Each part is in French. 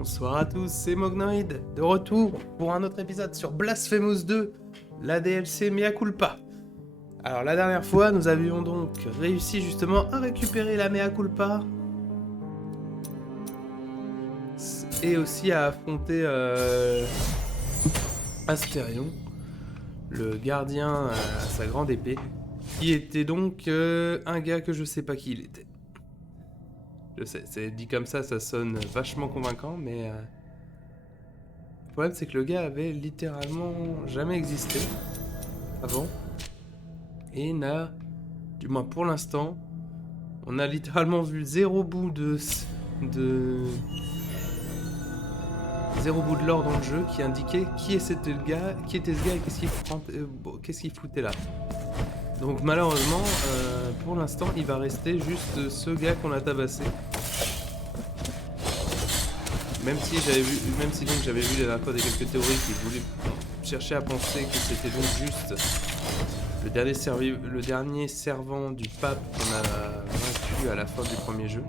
Bonsoir à tous, c'est Mognoid, de retour pour un autre épisode sur Blasphemous 2, la DLC Mea Culpa. Alors la dernière fois, nous avions donc réussi justement à récupérer la Mea Culpa et aussi à affronter Astérion, le gardien à sa grande épée, qui était donc un gars que je sais pas qui il était. Je sais, c'est dit comme ça sonne vachement convaincant, mais le problème c'est que le gars avait littéralement jamais existé avant, et n'a, du moins pour l'instant, on a littéralement vu zéro bout de l'or dans le jeu qui indiquait qui était ce gars et qu'est-ce qu'il foutait là. Donc malheureusement, pour l'instant, il va rester juste ce gars qu'on a tabassé. Même si j'avais vu la dernière fois des quelques théories qui voulaient chercher à penser que c'était donc juste le dernier servant du pape qu'on a vaincu à la fin du premier jeu.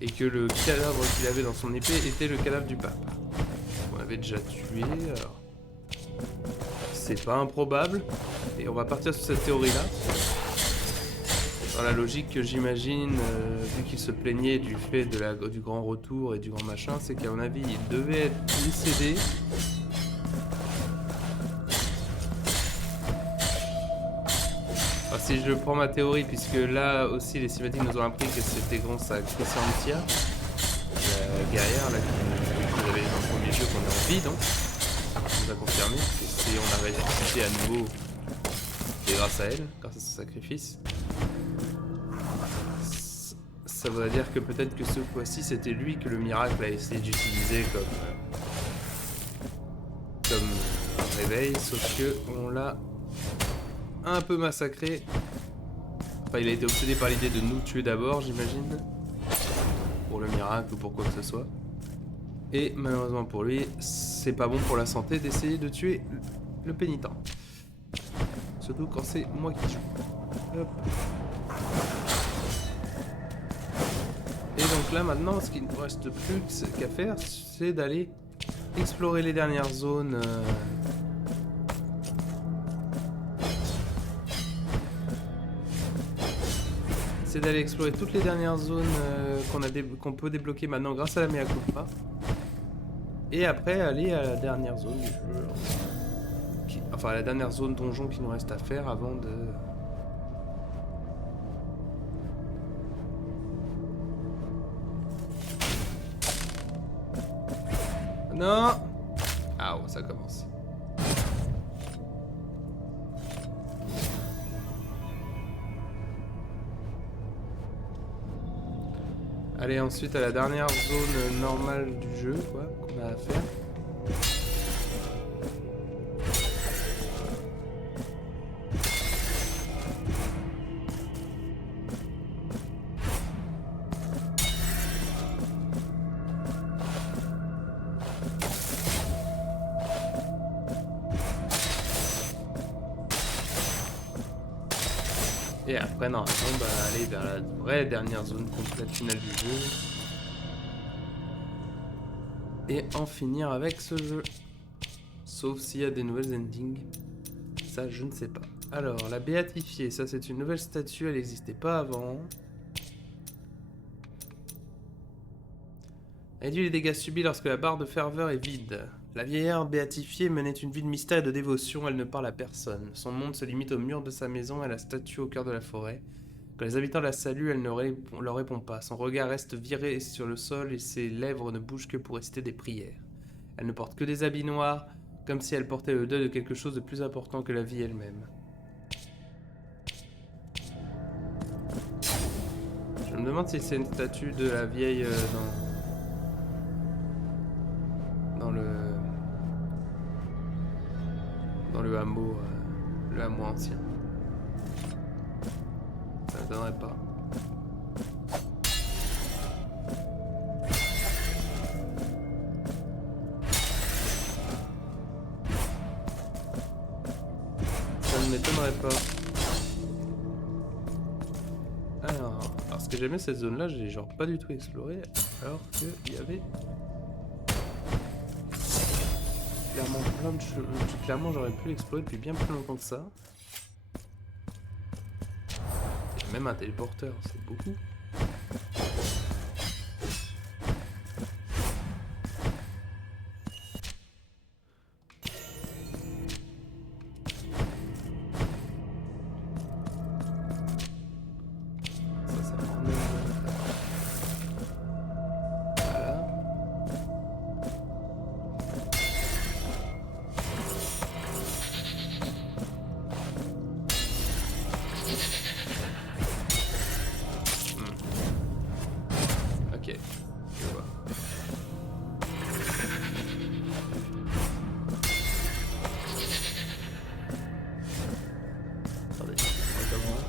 Et que le cadavre qu'il avait dans son épée était le cadavre du pape. On l'avait déjà tué, alors... C'est pas improbable, et on va partir sur cette théorie-là. Dans la logique que j'imagine, vu qu'il se plaignait du fait du grand retour et du grand machin, c'est qu'à mon avis, il devait être décédé. Alors, si je prends ma théorie, puisque là aussi les cinématiques nous ont appris que c'était grâce à Crescentia, la guerrière là, que vous avez dans le premier jeu qu'on est en vie, donc. On nous a confirmé que si on a ressuscité à nouveau, c'est grâce à elle, grâce à son sacrifice. Ça voudrait dire que peut-être que ce fois-ci c'était lui que le miracle a essayé d'utiliser comme réveil, sauf que on l'a un peu massacré. Enfin, il a été obsédé par l'idée de nous tuer d'abord, j'imagine, pour le miracle ou pour quoi que ce soit. Et malheureusement pour lui, c'est pas bon pour la santé d'essayer de tuer le pénitent. Surtout quand c'est moi qui joue. Hop. Et donc là maintenant, ce qu'il ne reste plus qu'à faire, c'est d'aller explorer les dernières zones. C'est d'aller explorer toutes les dernières zones qu'on peut débloquer maintenant grâce à la Mea Culpa. Et après aller à la dernière zone du jeu. Enfin, à la dernière zone donjon qu'il nous reste à faire avant de... Non! Ah, oh, ça commence. Allez, ensuite à la dernière zone normale du jeu, quoi, qu'on a à faire. Et après, normalement, on va aller vers la vraie dernière zone complète finale du jeu. Et en finir avec ce jeu. Sauf s'il y a des nouvelles endings. Ça, je ne sais pas. Alors, la béatifiée, ça c'est une nouvelle statue, elle n'existait pas avant. Réduit les dégâts subis lorsque la barre de ferveur est vide. La vieillard béatifiée menait une vie de mystère et de dévotion, elle ne parle à personne. Son monde se limite au mur de sa maison et à la statue au cœur de la forêt. Quand les habitants la saluent, elle ne leur répond pas. Son regard reste viré sur le sol et ses lèvres ne bougent que pour réciter des prières. Elle ne porte que des habits noirs, comme si elle portait le deuil de quelque chose de plus important que la vie elle-même. Je me demande si c'est une statue de la vieille dans le hameau ancien. Ça ne m'étonnerait pas. Ça ne m'étonnerait pas. Alors ce que j'aimais cette zone là, j'ai genre pas du tout exploré. Alors qu'il y avait clairement plein de choses. Clairement, j'aurais pu l'explorer depuis bien plus longtemps que ça. Il y a même un téléporteur, c'est beaucoup. Ça prend même... Voilà. Ok, je vois. Attendez, on recommence.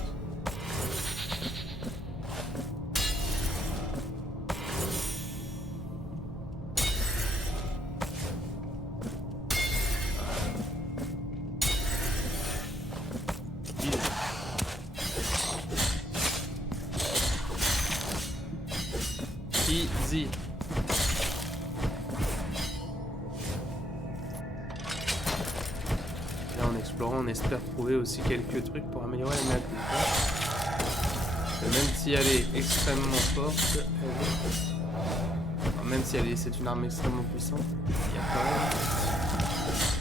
Easy. Là, en explorant, on espère trouver aussi quelques trucs pour améliorer la map. Même si elle est extrêmement forte, enfin, même si c'est une arme extrêmement puissante, il y a quand même...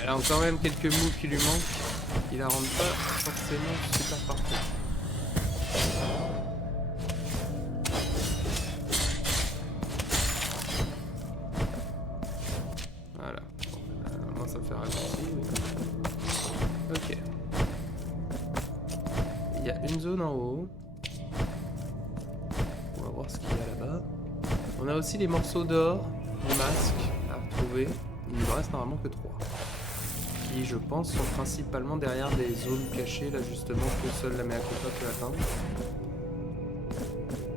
Elle a quand même quelques moves qui lui manquent, qui la rendent pas forcément super parfaite. Voilà. Moi ça me fait raccourci. Oui. Ok. Il y a une zone en haut. On va voir ce qu'il y a là-bas. On a aussi les morceaux d'or, les masques à retrouver. Il ne me reste normalement que 3. Qui, je pense, sont principalement derrière des zones cachées, là justement, que seule la Mea Culpa peut atteindre.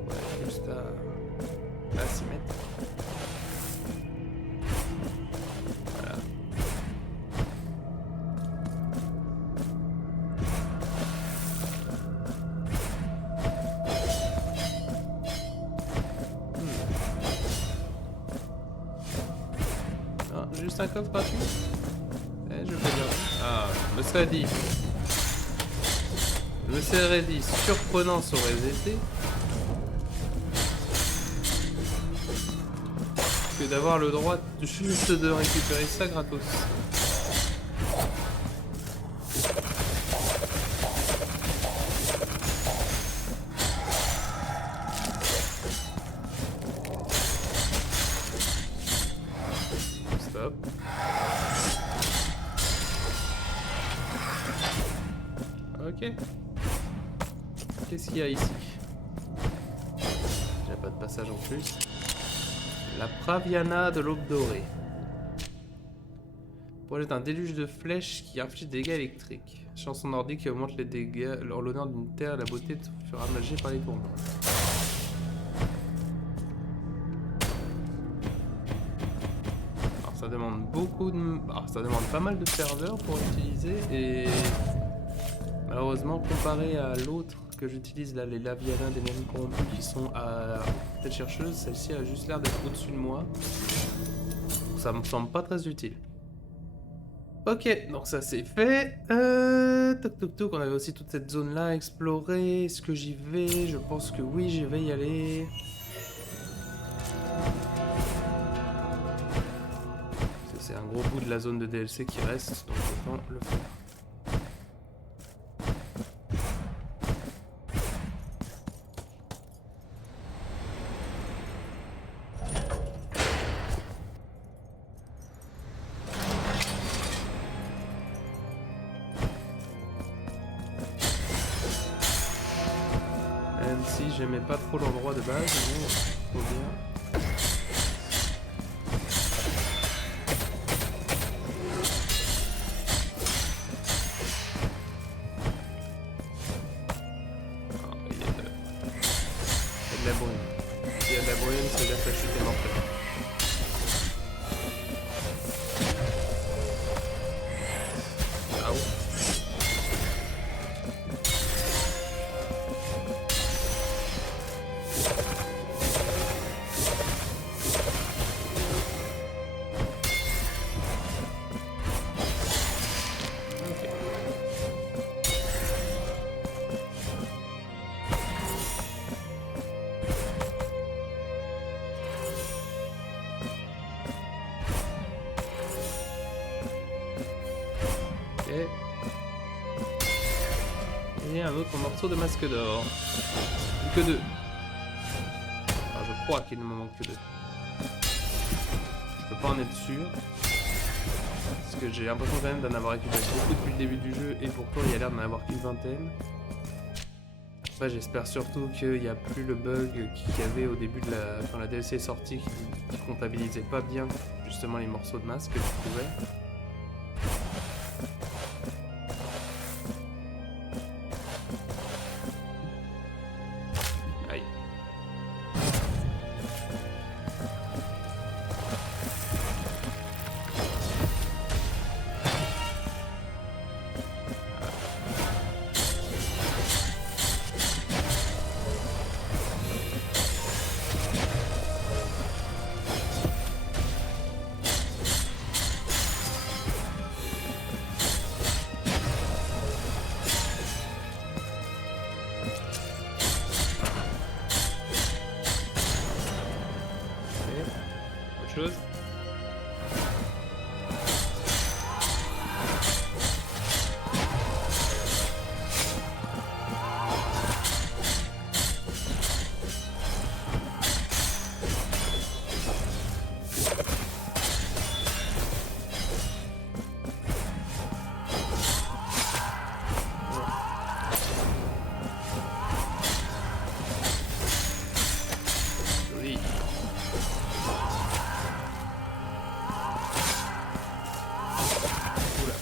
Ouais, juste à s'y mettre. Voilà. Ah, juste un coffre gratuit. Je peux dire. Ah, je me serais dit. Je me serais dit, surprenant ça aurait été que d'avoir le droit juste de récupérer ça gratos. Stop. Ok. Qu'est-ce qu'il y a ici? Il n'y a pas de passage en plus. La Praviana de l'Aube Dorée. Projette un déluge de flèches qui inflige des dégâts électriques. Chanson nordique qui augmente les dégâts, l'honneur d'une terre et la beauté te fera ravagée par les tourments. Alors ça demande beaucoup de... Alors ça demande pas mal de serveurs pour l'utiliser et... Malheureusement, comparé à l'autre que j'utilise là, les Laviana des Mêmes Corrompus qui sont à tête chercheuse, celle-ci a juste l'air d'être au-dessus de moi. Ça me semble pas très utile. Ok, donc ça c'est fait. Toc toc toc, on avait aussi toute cette zone là à explorer. Est-ce que j'y vais? Je pense que oui, j'y vais y aller. C'est un gros bout de la zone de DLC qui reste, donc autant le faire. Même si j'aimais pas trop l'endroit de base, mais trop bien. Oh, il y a de la brume. S'il y a de la brume, ça veut dire que la chute est mortelle. Ah ouais. Ok. Et un autre morceau de masque d'or. Plus que 2. Enfin, je crois qu'il ne m'en manque que 2. Je peux pas en être sûr. Parce que j'ai l'impression quand même d'en avoir récupéré beaucoup depuis le début du jeu. Et pourtant il y a l'air d'en avoir qu'une vingtaine. Après j'espère surtout qu'il n'y a plus le bug qu'il y avait au début de quand la DLC est sortie, qui comptabilisait pas bien justement les morceaux de masque que tu trouvais. Aïe. Autre chose? Joli. Oula.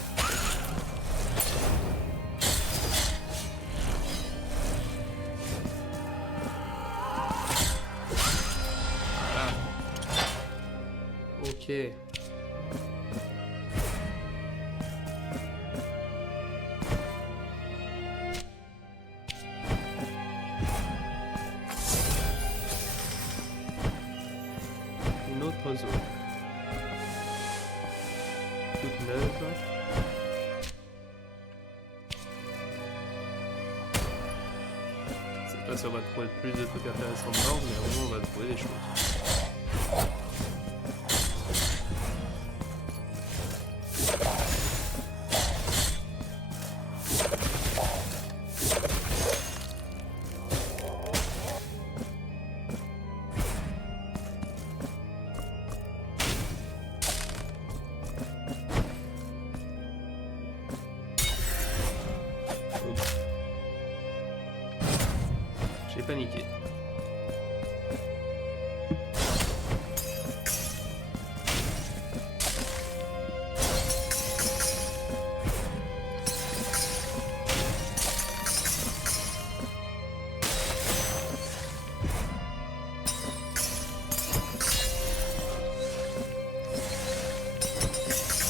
Voilà. Ok. Une autre zone. Toute neuve. Je sais pas si on va trouver plus de trucs intéressants dedans, mais au moins on va trouver des choses. Oups. J'ai paniqué.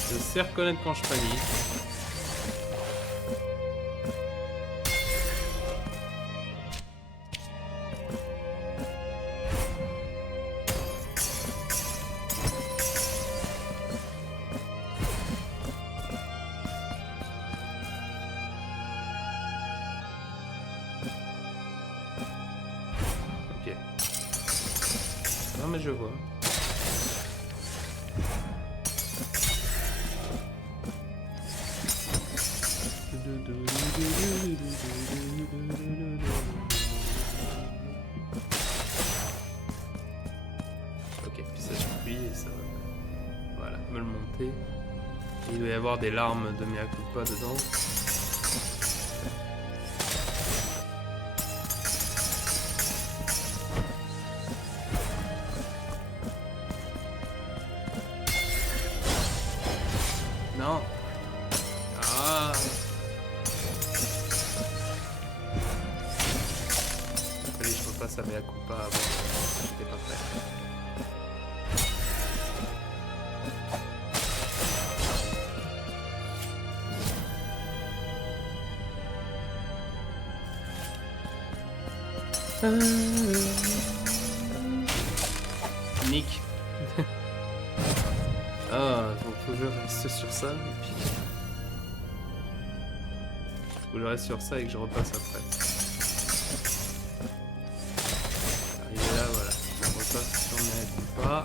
Je sais reconnaître quand je panique. Ok. Non mais je vois. Ok, puis ça suffit et ça va. Voilà, me le monter. Il doit y avoir des larmes de mea culpa dedans. Non. Ah. Fallait que je repasse à mea culpa avant. J'étais pas prêt. Nick. Ah, donc faut que je reste sur ça et puis. Faut que je reste sur ça et que je repasse après. Arrivé là, voilà. Je repasse sur mes pas.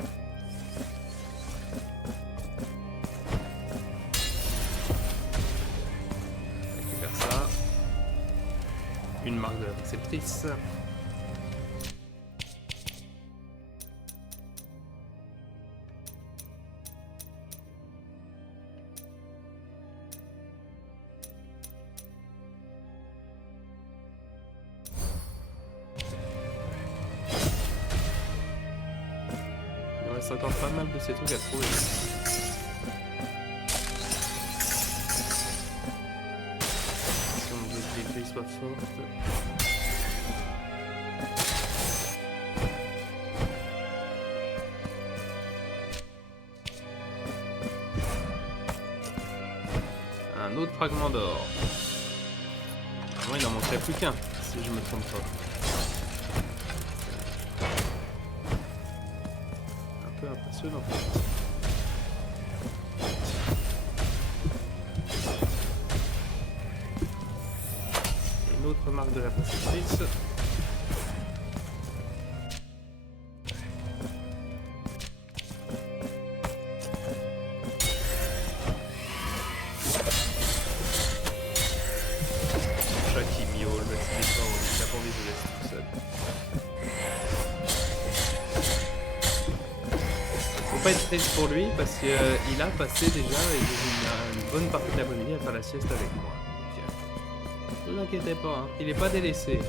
une marque de la préceptrice. Il reste encore pas mal de ces trucs à trouver. Si on veut que les clés soient fortes. Un autre fragment d'or. Moi, il n'en manquerait plus qu'un, si je me trompe pas. Un peu impressionnant. Et une autre marque de la préceptrice. Pas être triste pour lui parce qu'il a passé déjà une bonne partie de l'après-midi à faire la sieste avec moi. Donc, ne vous inquiétez pas, hein, il n'est pas délaissé.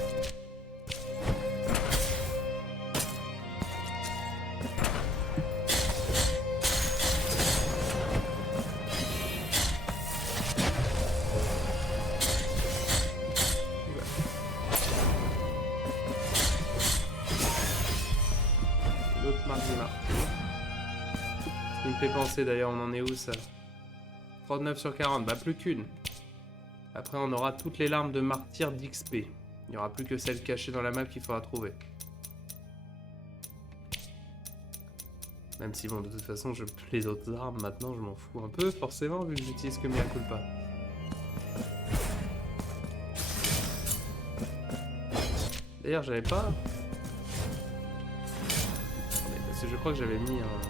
L'autre marque des marques. Il me fait penser d'ailleurs, on en est où ça? 39 sur 40, bah plus qu'une. Après on aura toutes les larmes de martyr d'XP. Il n'y aura plus que celles cachées dans la map qu'il faudra trouver. Même si bon, de toute façon, les autres armes maintenant, je m'en fous un peu forcément vu que j'utilise que mea culpa. D'ailleurs j'avais pas... Parce que je crois que j'avais mis un...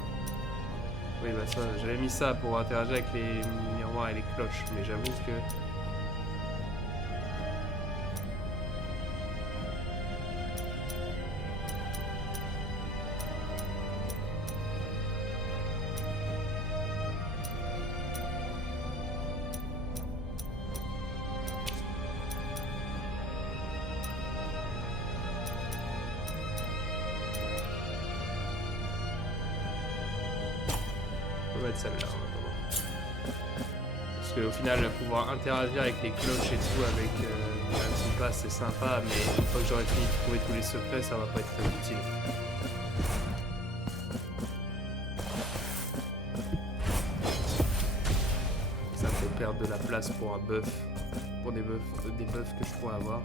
Oui, bah ça, j'avais mis ça pour interagir avec les miroirs et les cloches, mais j'avoue que... On va mettre celle-là en attendant. Parce qu'au final, pouvoir interagir avec les cloches et tout, avec la passe, c'est sympa, mais une fois que j'aurai fini de trouver tous les secrets, ça va pas être très utile. Ça me fait perdre de la place pour un buff, pour des buffs que je pourrais avoir.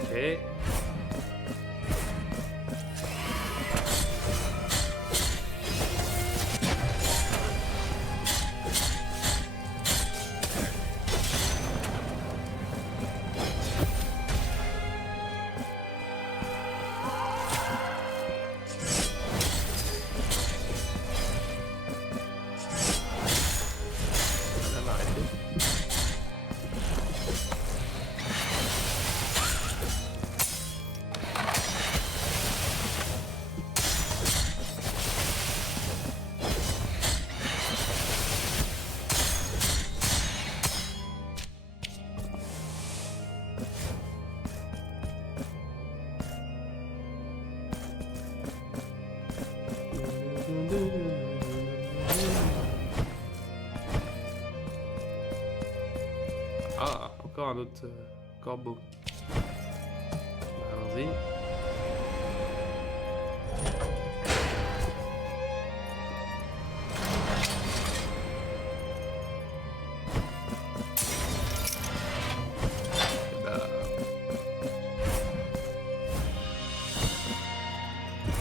Ok. Ça va arrêter. Ah, encore un autre corbeau. Allons-y.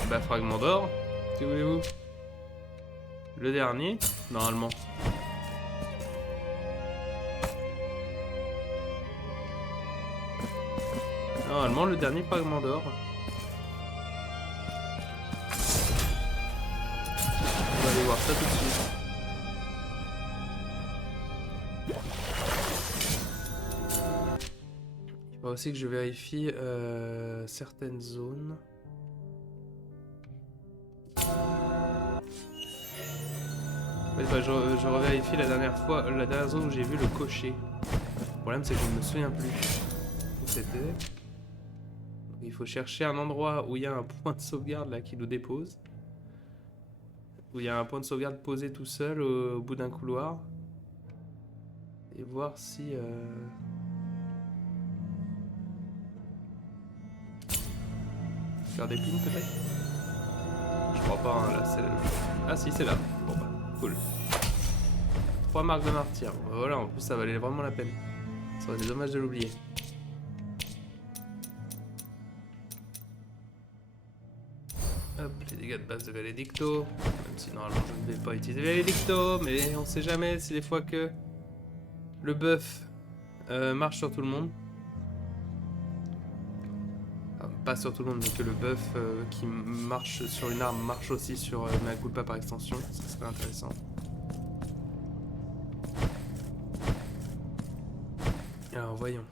Bah, fragment d'or. Que voulez-vous? Le dernier, normalement. Normalement, le dernier fragment d'or. On va aller voir ça tout de suite. Il faut aussi que je vérifie certaines zones. Ouais, bah, je revérifie la dernière zone où j'ai vu le cocher. Le problème, c'est que je ne me souviens plus où c'était. Il faut chercher un endroit où il y a un point de sauvegarde là qui nous dépose. Où il y a un point de sauvegarde posé tout seul au bout d'un couloir. Et voir si... Faire des pins peut-être? Je crois pas, hein, là c'est là. Ah si, c'est là. Bon bah, cool. 3 marques de martyr. Bon, bah, voilà, en plus ça valait vraiment la peine. Ça aurait été dommage de l'oublier. Hop, les dégâts de base de Valedicto. Même si normalement je ne vais pas utiliser Valedicto, mais on sait jamais si des fois que le buff marche sur tout le monde. Enfin, pas sur tout le monde, mais que le buff qui marche sur une arme marche aussi sur Mea Culpa par extension. Ça serait intéressant. Alors voyons.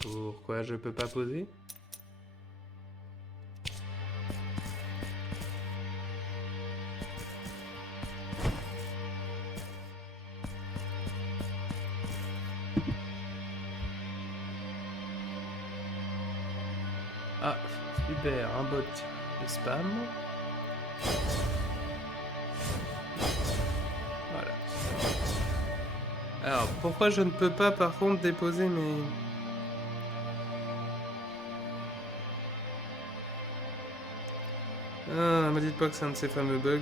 Pourquoi je peux pas poser? Ah, super, un bot de spam. Voilà. Alors, pourquoi je ne peux pas par contre déposer mes... Ah, me dites pas que c'est un de ces fameux bugs.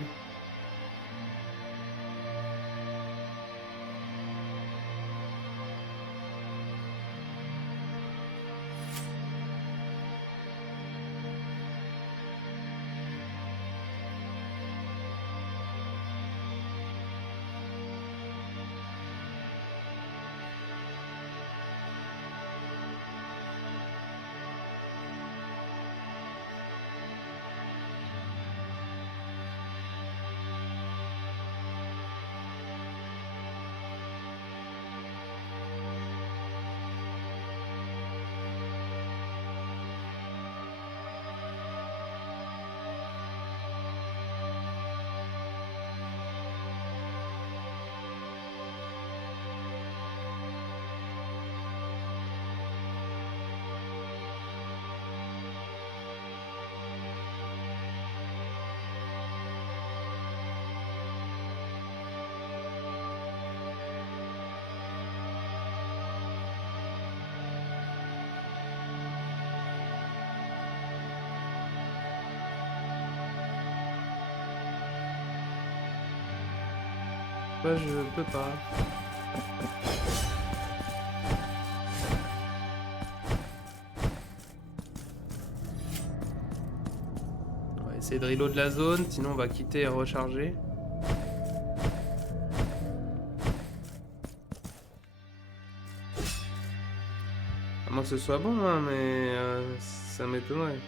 Pourquoi je peux pas? On va essayer de reload la zone, sinon on va quitter et recharger. À moins que ce soit bon, hein, mais ça m'étonnerait.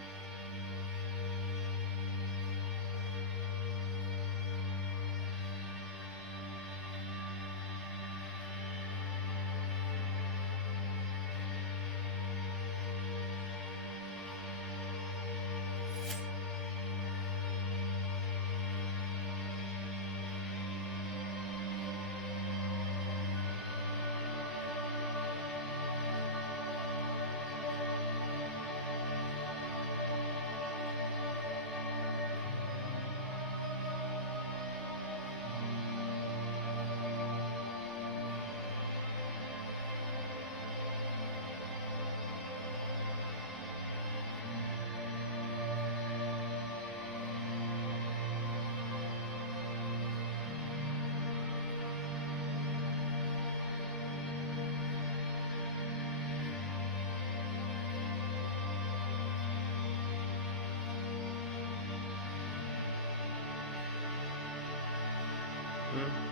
Hmm.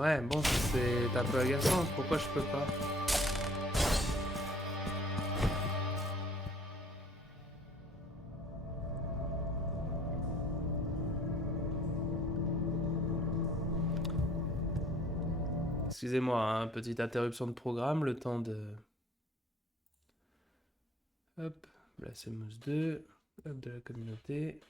Ouais, bon, c'est un peu agaçant. Pourquoi je peux pas? Excusez-moi, hein, petite interruption de programme, le temps de... Hop, Blasphemous 2, hop, de la communauté.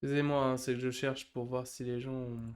Excusez-moi, hein, c'est que je cherche pour voir si les gens ont...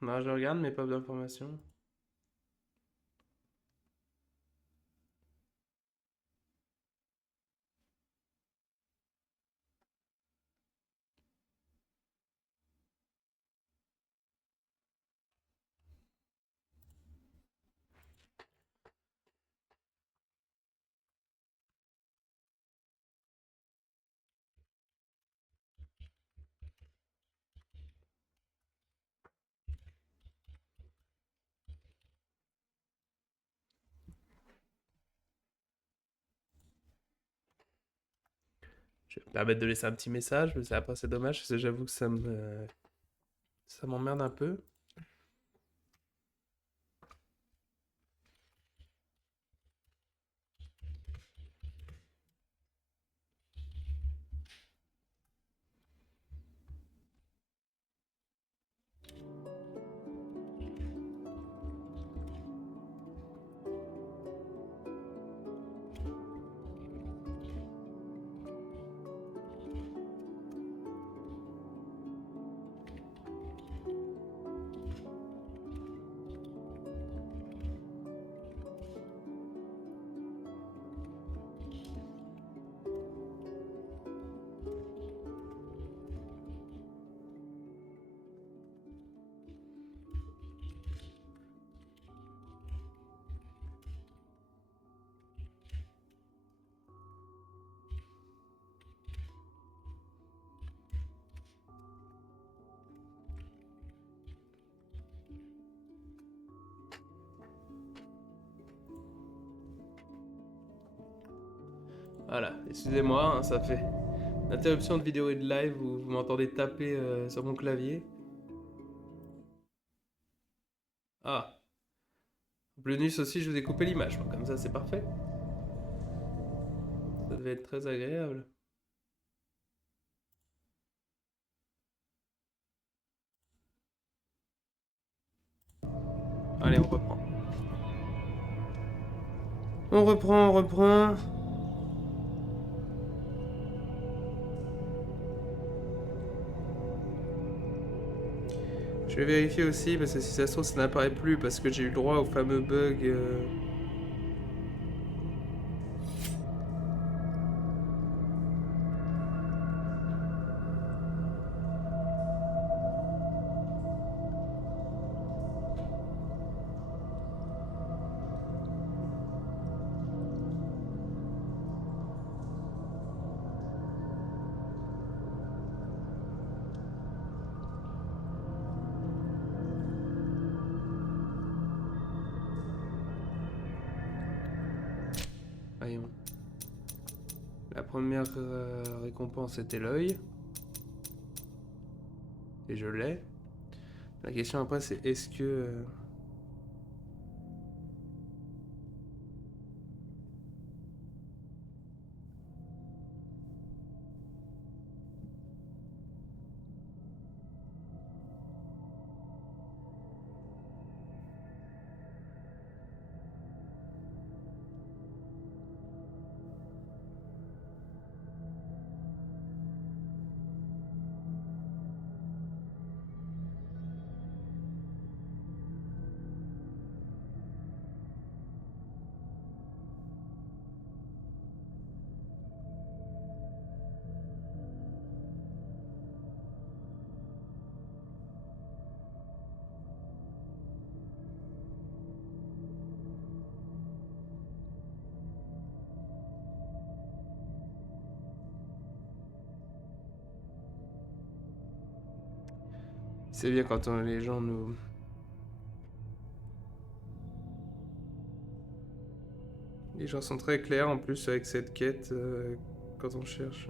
Non, je regarde, mais pas d'informations. Je vais me permettre de laisser un petit message, mais après c'est dommage, parce que j'avoue que ça m'emmerde un peu. Voilà, excusez-moi, hein, ça fait une interruption de vidéo et de live où vous m'entendez taper sur mon clavier. Ah, Blenus aussi, je vous ai coupé l'image. Comme ça, c'est parfait. Ça devait être très agréable. Allez, on reprend. On reprend, on reprend. Je vais vérifier aussi parce que si ça se trouve ça n'apparaît plus parce que j'ai eu le droit au fameux bug. Voyons. La première récompense était l'œil. Et je l'ai. La question après c'est est-ce que... C'est bien quand les gens nous... Les gens sont très clairs en plus avec cette quête quand on cherche.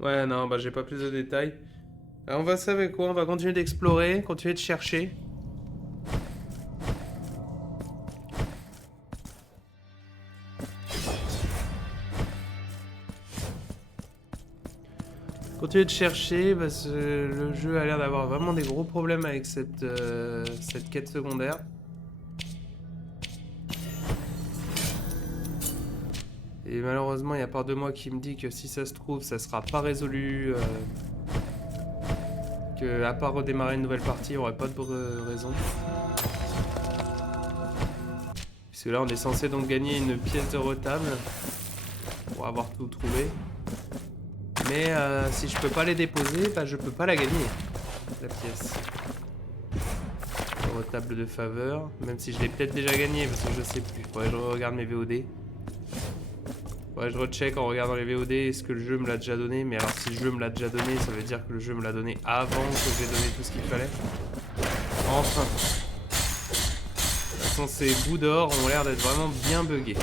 Ouais, non, bah j'ai pas plus de détails. Alors on va savoir quoi? On va continuer d'explorer, continuer de chercher. Continuer de chercher parce que le jeu a l'air d'avoir vraiment des gros problèmes avec cette quête secondaire. Et malheureusement, il y a part de moi qui me dit que si ça se trouve, ça sera pas résolu. Que à part redémarrer une nouvelle partie, il n'y aurait pas de raison. Parce que là, on est censé donc gagner une pièce de retable pour avoir tout trouvé. Mais si je peux pas les déposer, bah je peux pas la gagner, la pièce. Retable de faveur, même si je l'ai peut-être déjà gagné parce que je sais plus. Faudrait que je regarde mes VOD. Faudrait que je recheck en regardant les VOD est-ce que le jeu me l'a déjà donné. Mais alors si le jeu me l'a déjà donné, ça veut dire que le jeu me l'a donné avant que j'ai donné tout ce qu'il fallait. Enfin. De toute façon, ces bouts d'or ont l'air d'être vraiment bien buggés.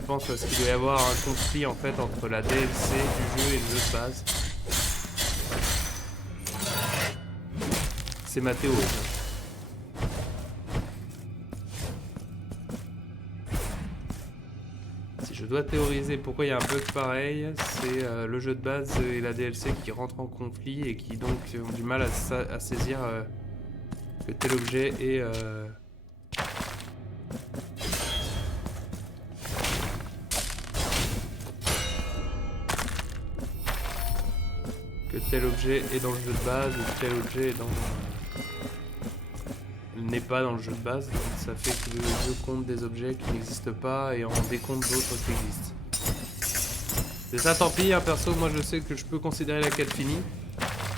Je pense parce qu'il doit y avoir un conflit en fait entre la DLC du jeu et le jeu de base. C'est ma théorie. Si je dois théoriser pourquoi il y a un bug pareil, c'est le jeu de base et la DLC qui rentrent en conflit et qui donc ont du mal à saisir que tel objet est... que tel objet est dans le jeu de base ou que tel objet est dans... n'est pas dans le jeu de base. Donc ça fait que le jeu compte des objets qui n'existent pas et en décompte d'autres qui existent. C'est ça, tant pis, hein, perso, moi je sais que je peux considérer la quête finie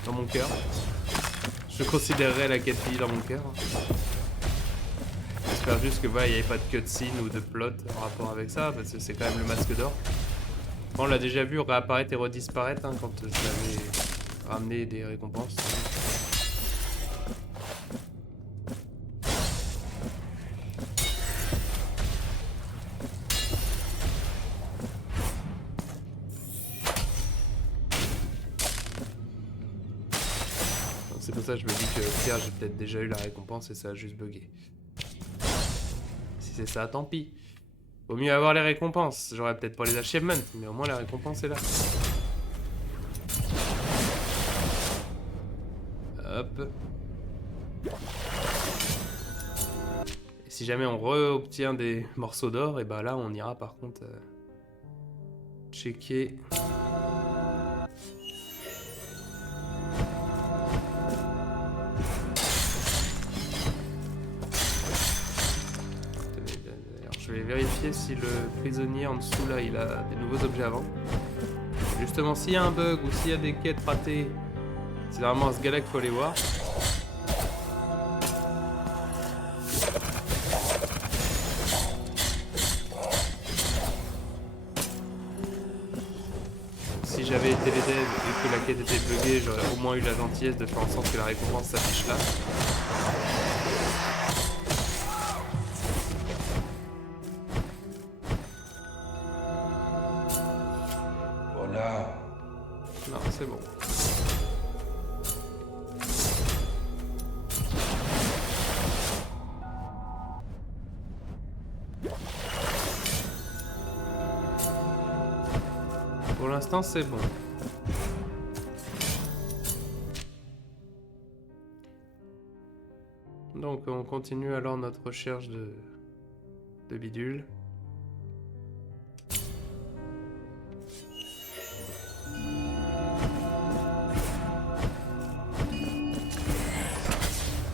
dans mon cœur. Je considérerais la quête finie dans mon cœur. J'espère juste que voilà, il n'y avait pas de cutscene ou de plot en rapport avec ça, parce que c'est quand même le masque d'or. On l'a déjà vu réapparaître et redisparaître hein, quand je l'avais ramené des récompenses. C'est pour ça que je me dis que Pierre, j'ai peut-être déjà eu la récompense et ça a juste bugué. Si c'est ça, tant pis. Vaut mieux avoir les récompenses. J'aurais peut-être pas les achievements, mais au moins la récompense est là. Hop. Et si jamais on re-obtient des morceaux d'or, et bah là on ira par contre checker. Je vais vérifier si le prisonnier en dessous là il a des nouveaux objets avant. Justement s'il y a un bug ou s'il y a des quêtes ratées, c'est vraiment à ce gars là qu'il faut aller voir. Si j'avais été les devs et que la quête était buggée, j'aurais au moins eu la gentillesse de faire en sorte que la récompense s'affiche là. Non, c'est bon. Pour l'instant, c'est bon. Donc, on continue alors notre recherche de bidule.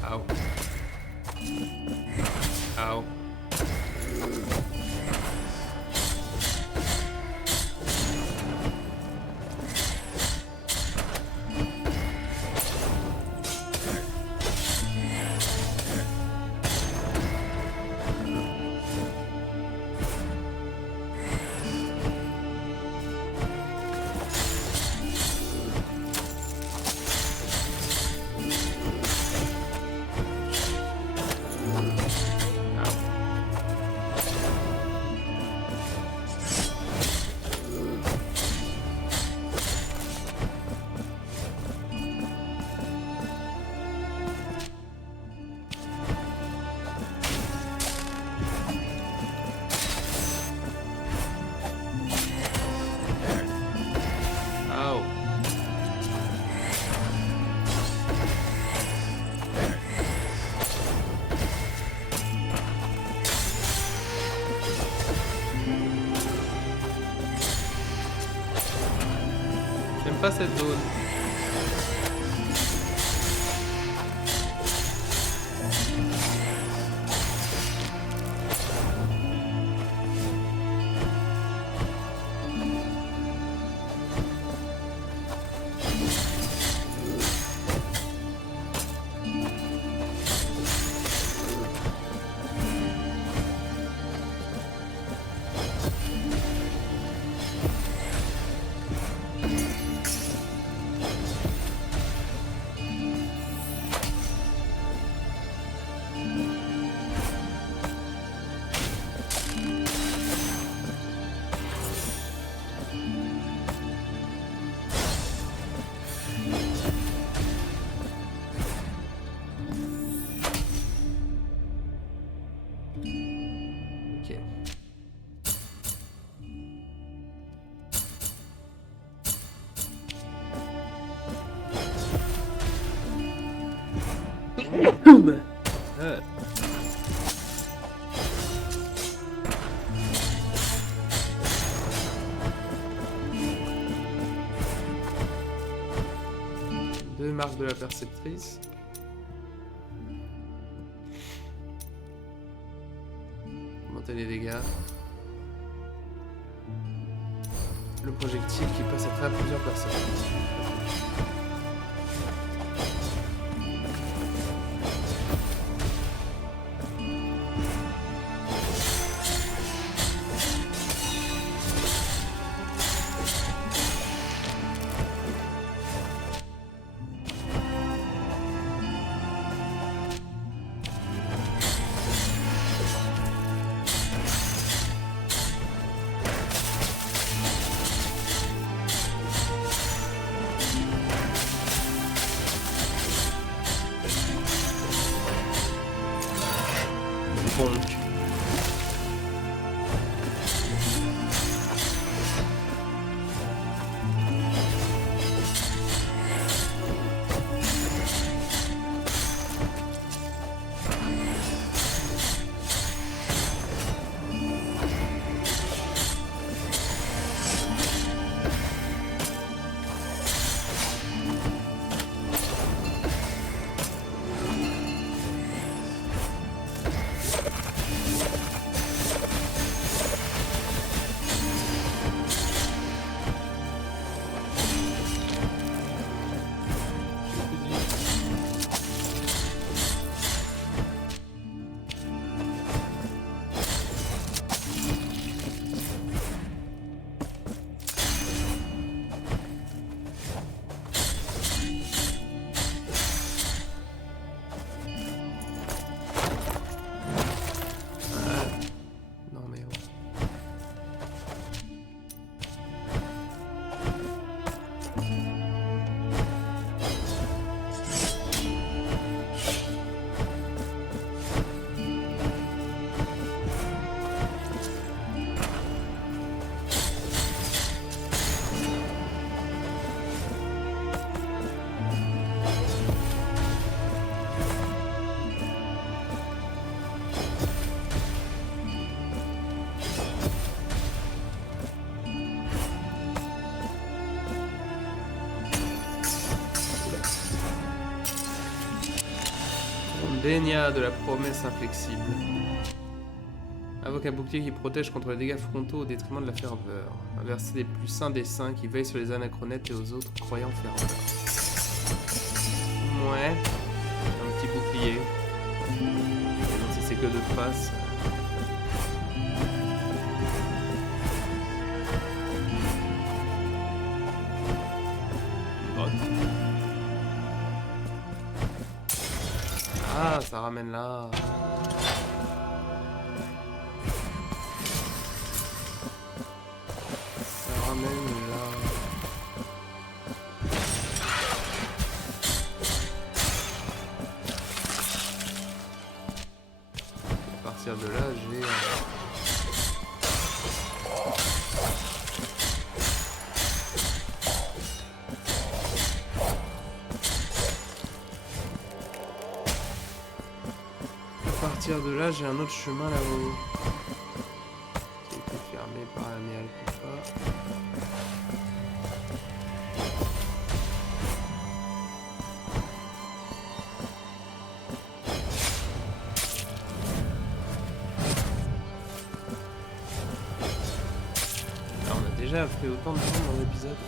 Ow. J'aime pas cette zone. 2 marques de la perceptrice. Augmenter les dégâts. Le projectile qui passe à travers plusieurs personnes. Bonk. Dénia de la promesse inflexible. Invoque un bouclier qui protège contre les dégâts frontaux au détriment de la ferveur. Inverser des plus saints des saints qui veillent sur les anachronètes et aux autres croyants ferveurs. Ouais. Un petit bouclier. Et donc si c'est que de face. Ah, ça ramène là. Ça ramène là. À partir de là, j'ai... À partir de là, j'ai un autre chemin là-haut. Qui a été fermé par la Méal Coupa. Alors, on a déjà fait autant de temps dans l'épisode.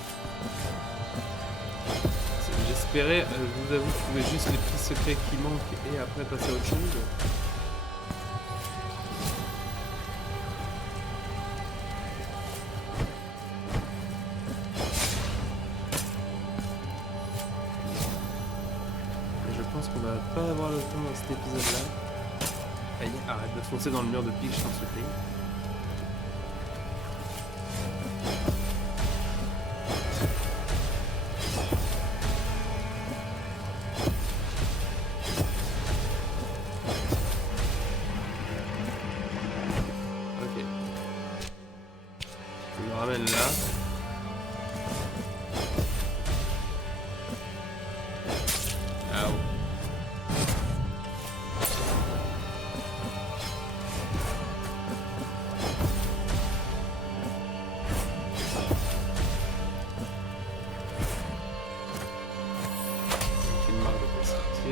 J'espérais, je vous avoue, trouver juste les petits secrets qui manquent et après passer à autre chose. Qu'on va pas avoir le temps dans cet épisode là. Aïe, arrête de foncer dans le mur de pique, je t'en supplie. Ok. Je me ramène là.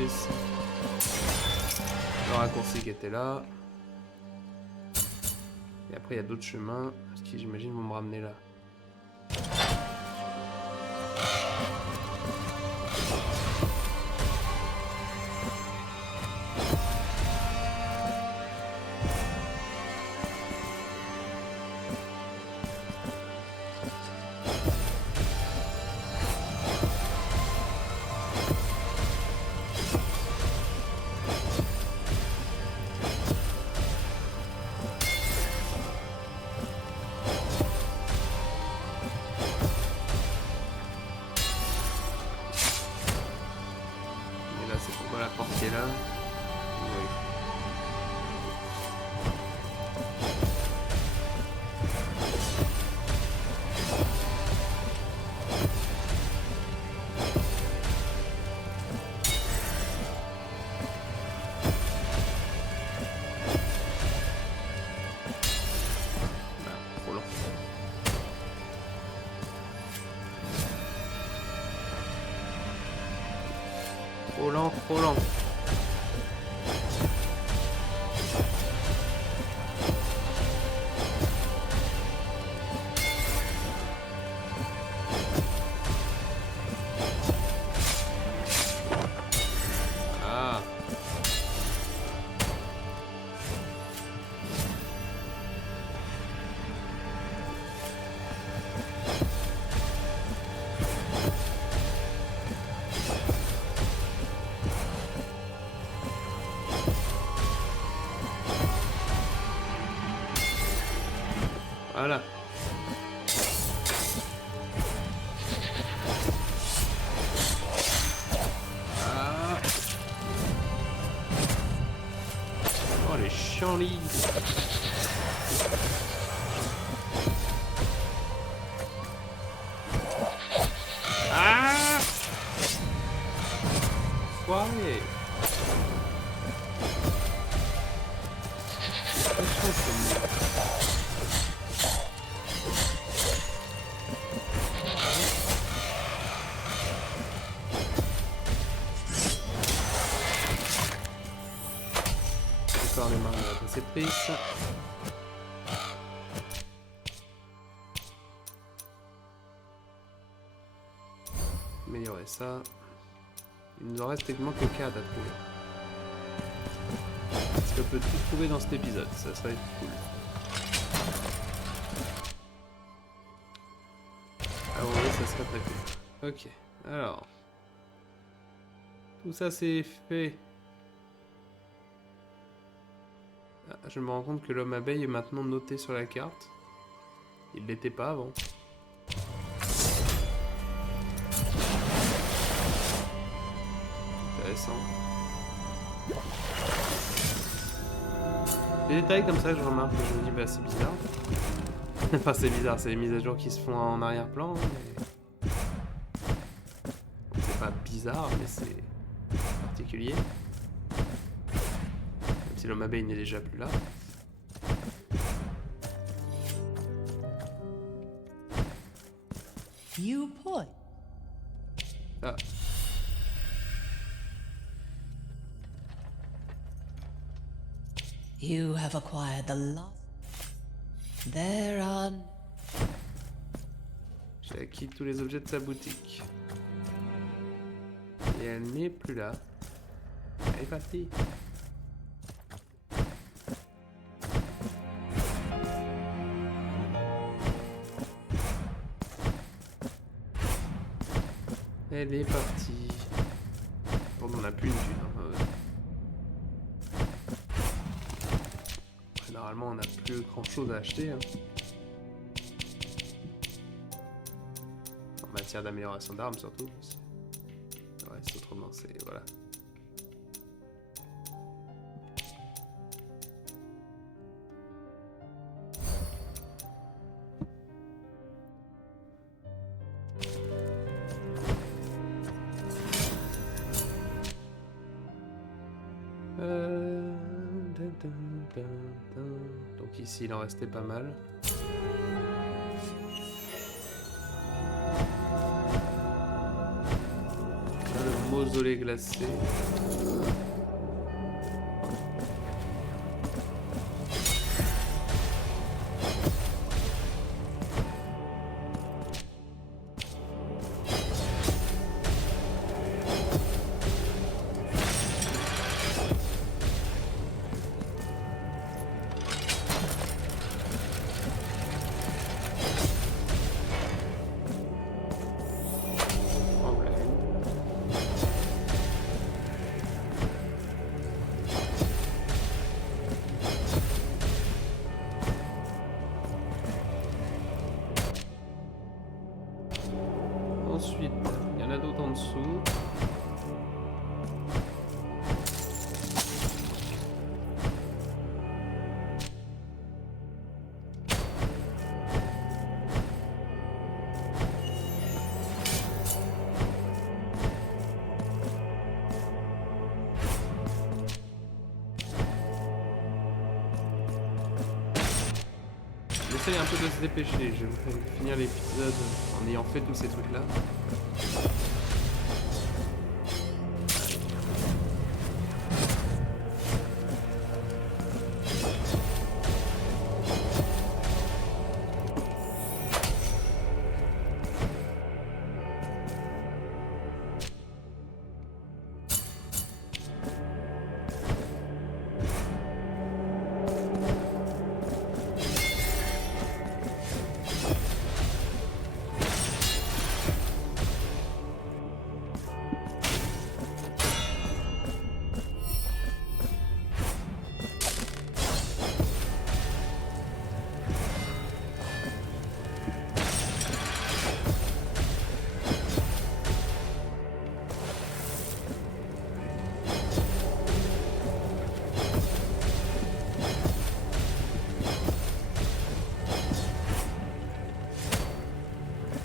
ici. Le raccourci qui était là. Et après il y a d'autres chemins qui j'imagine vont me ramener là. La porte qui est là. Oui. Trop lent. Trop lent, trop lent. Ah. Voilà. Ah. Oh les chienlits. Ah. Ouais. Les mains de la préceptrice. Améliorer ça. Il nous en reste techniquement que 4 à trouver. Est-ce qu'on peut tout trouver dans cet épisode? Ça serait cool. Ah oui, ça serait très cool. Ok, alors. Tout ça c'est fait. Ah, je me rends compte que l'homme abeille est maintenant noté sur la carte. Il ne l'était pas avant. Intéressant. Des détails comme ça, je remarque que je me dis, bah c'est bizarre. Enfin, c'est bizarre, c'est les mises à jour qui se font en arrière-plan. Mais... c'est pas bizarre, mais c'est particulier. Même si l'homme abeille n'est déjà plus là. Viewpoint. Ah. You have acquired the lost. There are. J'ai acquis tous les objets de sa boutique. Et elle n'est plus là. Elle est partie. Elle est partie. Bon, on n'a plus une thune. Normalement, on n'a plus grand chose à acheter. Hein. En matière d'amélioration d'armes, surtout. Ouais, c'est autrement, c'est. Voilà. Donc ici il en restait pas mal. Le mausolée glacé. Ensuite, il y en a d'autres en dessous. J'essaye un peu de se dépêcher, je vais finir l'épisode en ayant fait tous ces trucs là.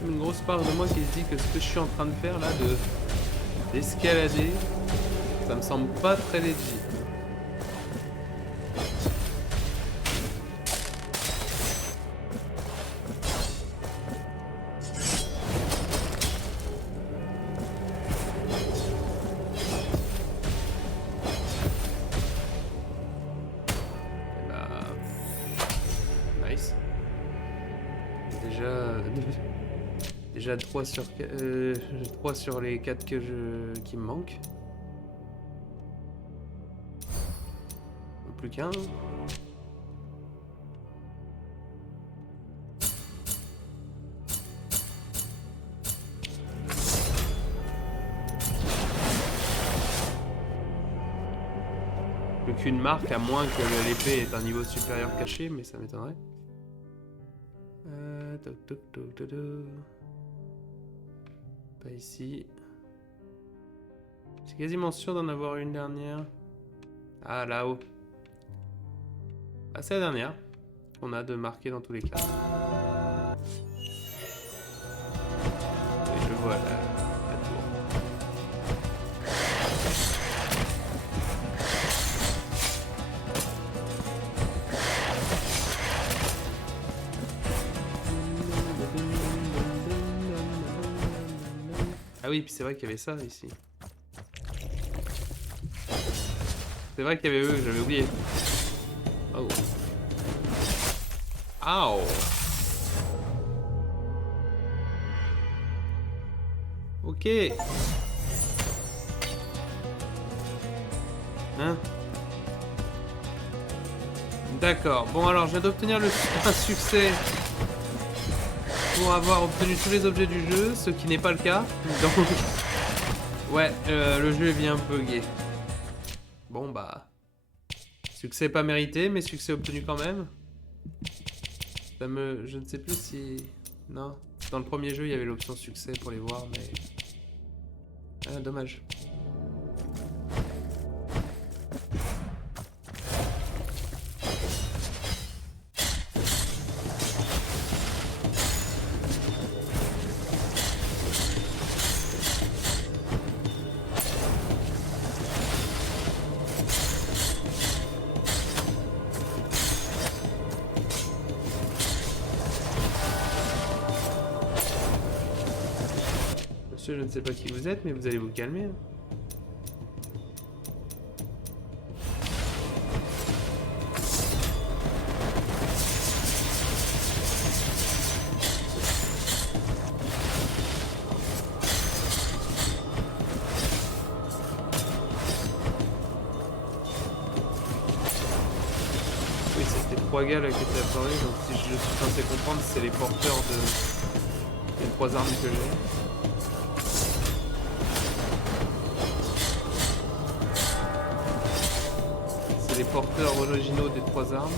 Une grosse part de moi qui se dit que ce que je suis en train de faire là, d'escalader, ça me semble pas très legit. Nice. Déjà 3 sur, 3 sur les 4 qui me manquent. Plus qu'un. Plus qu'une marque, à moins que l'épée ait un niveau supérieur caché, mais ça m'étonnerait. Pas ici. J'ai quasiment sûr d'en avoir une dernière. Ah, là-haut. Ah, c'est la dernière qu'on a de marquer dans tous les cas. Et je vois la tour. Ah oui, puis c'est vrai qu'il y avait ça ici. C'est vrai qu'il y avait eux, j'avais oublié. Oh. Ow. Ok. Hein? D'accord. Bon alors, je viens d'obtenir un succès pour avoir obtenu tous les objets du jeu, ce qui n'est pas le cas. Donc, ouais, le jeu est bien bugué. Bon bah, succès pas mérité, mais succès obtenu quand même. Je ne sais plus si... Non, dans le premier jeu il y avait l'option succès pour les voir, mais... Ah, dommage. Monsieur, je ne sais pas qui vous êtes, mais vous allez vous calmer. 3 gars là qui étaient apparus, donc si je suis censé comprendre, c'est les porteurs des 3 armes que j'ai. C'est les porteurs originaux des 3 armes.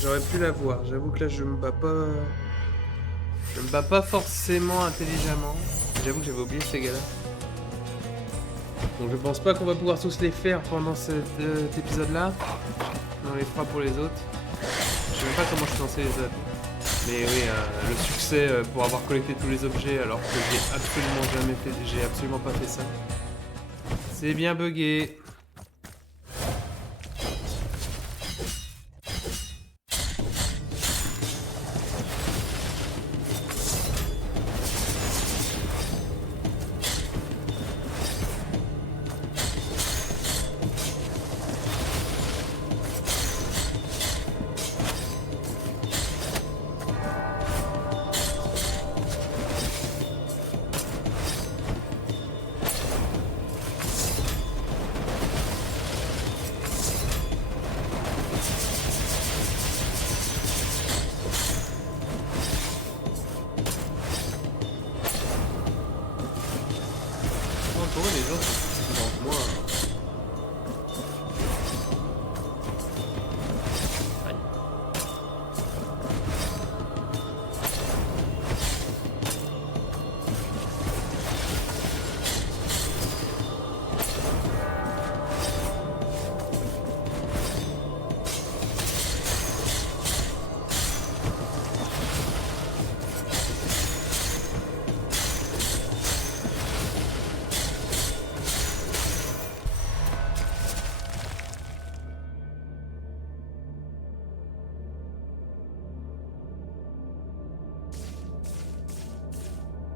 J'aurais pu la voir, j'avoue que là je me bats pas. Je me bats pas forcément intelligemment. J'avoue que j'avais oublié ces gars-là. Donc je pense pas qu'on va pouvoir tous les faire pendant cet épisode-là. On les fera pour les autres. Je sais même pas comment je suis censé les appeler. Mais oui, le succès pour avoir collecté tous les objets alors que j'ai absolument pas fait ça. C'est bien buggé. Les gens sont moi. Aïe.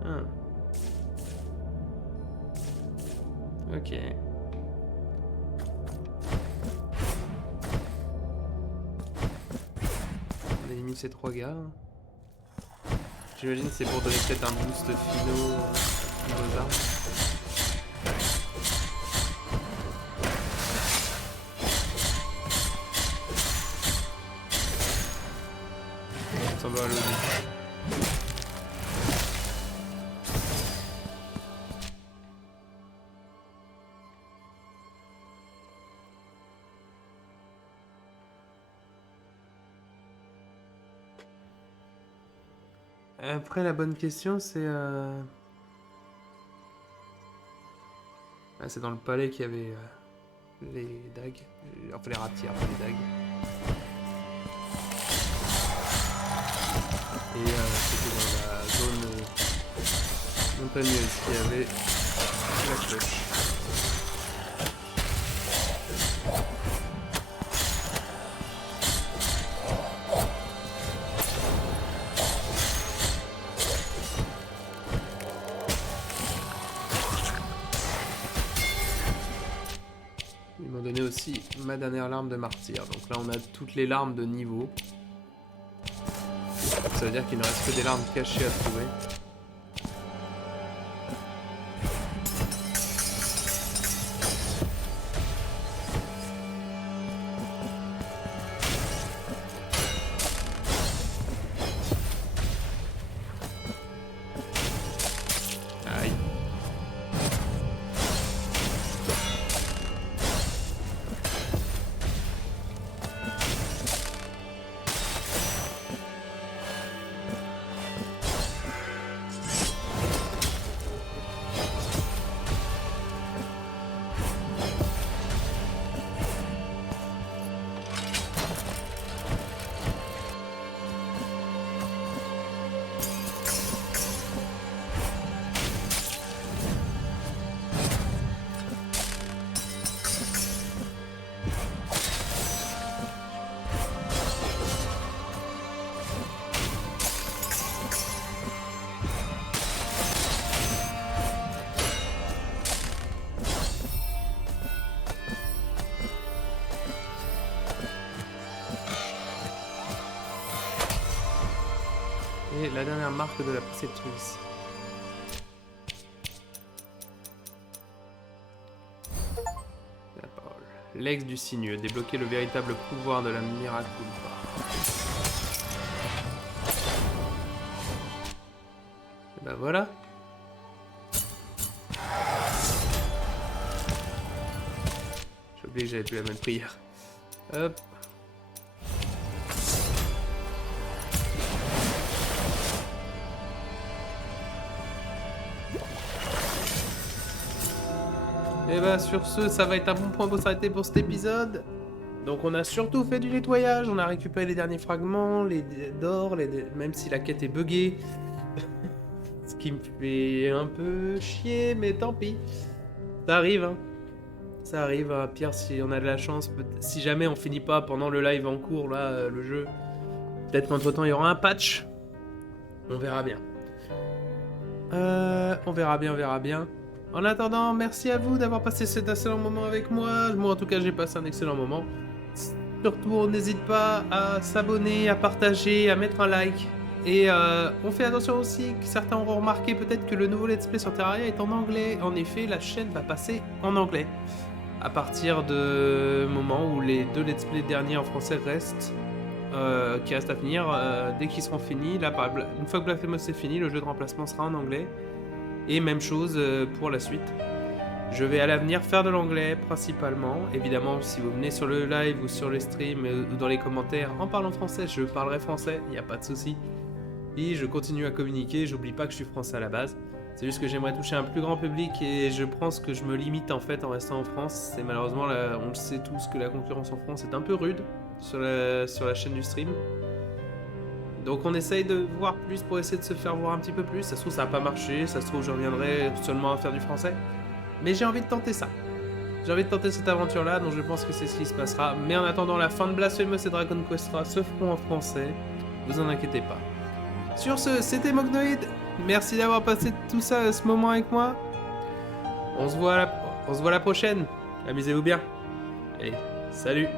Ah. Ok. On élimine ces 3 gars. J'imagine que c'est pour donner peut-être un boost finaux aux armes. Ça va aller. Après, la bonne question, c'est... Ah, c'est dans le palais qu'il y avait les dagues. Enfin, les rapières, pas les dagues. Et c'était dans la zone montagneuse qu'il y avait la cloche. Ils m'ont donné aussi ma dernière larme de martyr. Donc là, on a toutes les larmes de niveau. Ça veut dire qu'il ne reste que des larmes cachées à trouver. Aïe. la dernière marque de la préceptrice. La parole. L'ex du signeux. Débloquer le véritable pouvoir de la Miraculpa. Et ben voilà. J'ai oublié que j'avais plus la même prière. Hop. Et bah sur ce, ça va être un bon point pour s'arrêter pour cet épisode. Donc on a surtout fait du nettoyage, on a récupéré les derniers fragments, les d'or, même si la quête est buggée. Ce qui me fait un peu chier, mais tant pis. Ça arrive, hein. Ça arrive, hein. Pire si on a de la chance, si jamais on finit pas pendant le live en cours, là, le jeu. Peut-être qu'entre temps il y aura un patch. On verra bien. On verra bien. En attendant, merci à vous d'avoir passé cet excellent moment avec moi. Moi, en tout cas, j'ai passé un excellent moment. Surtout, n'hésite pas à s'abonner, à partager, à mettre un like. Et on fait attention aussi que certains auront remarqué peut-être que le nouveau let's play sur Terraria est en anglais. En effet, la chaîne va passer en anglais. À partir du moment où les 2 let's play derniers en français restent. Qui restent à finir. Dès qu'ils seront finis, là, une fois que Blasphemous est fini, le jeu de remplacement sera en anglais. Et même chose pour la suite. Je vais à l'avenir faire de l'anglais principalement. Évidemment, si vous venez sur le live ou sur le stream ou dans les commentaires en parlant français, je parlerai français, il n'y a pas de souci. Et je continue à communiquer, j'oublie pas que je suis français à la base. C'est juste que j'aimerais toucher un plus grand public et je pense que je me limite en fait en restant en France. C'est malheureusement, on le sait tous que la concurrence en France est un peu rude sur la chaîne du stream. Donc on essaye de voir plus pour essayer de se faire voir un petit peu plus. Ça se trouve ça n'a pas marché, ça se trouve je reviendrai seulement à faire du français. Mais j'ai envie de tenter ça. J'ai envie de tenter cette aventure là, donc je pense que c'est ce qui se passera. Mais en attendant, la fin de Blasphemous et Dragon Quest 3 se feront en français. Vous en inquiétez pas. Sur ce, c'était Mognoid. Merci d'avoir passé tout ça, ce moment avec moi. On se voit à la prochaine. Amusez-vous bien. Allez, salut.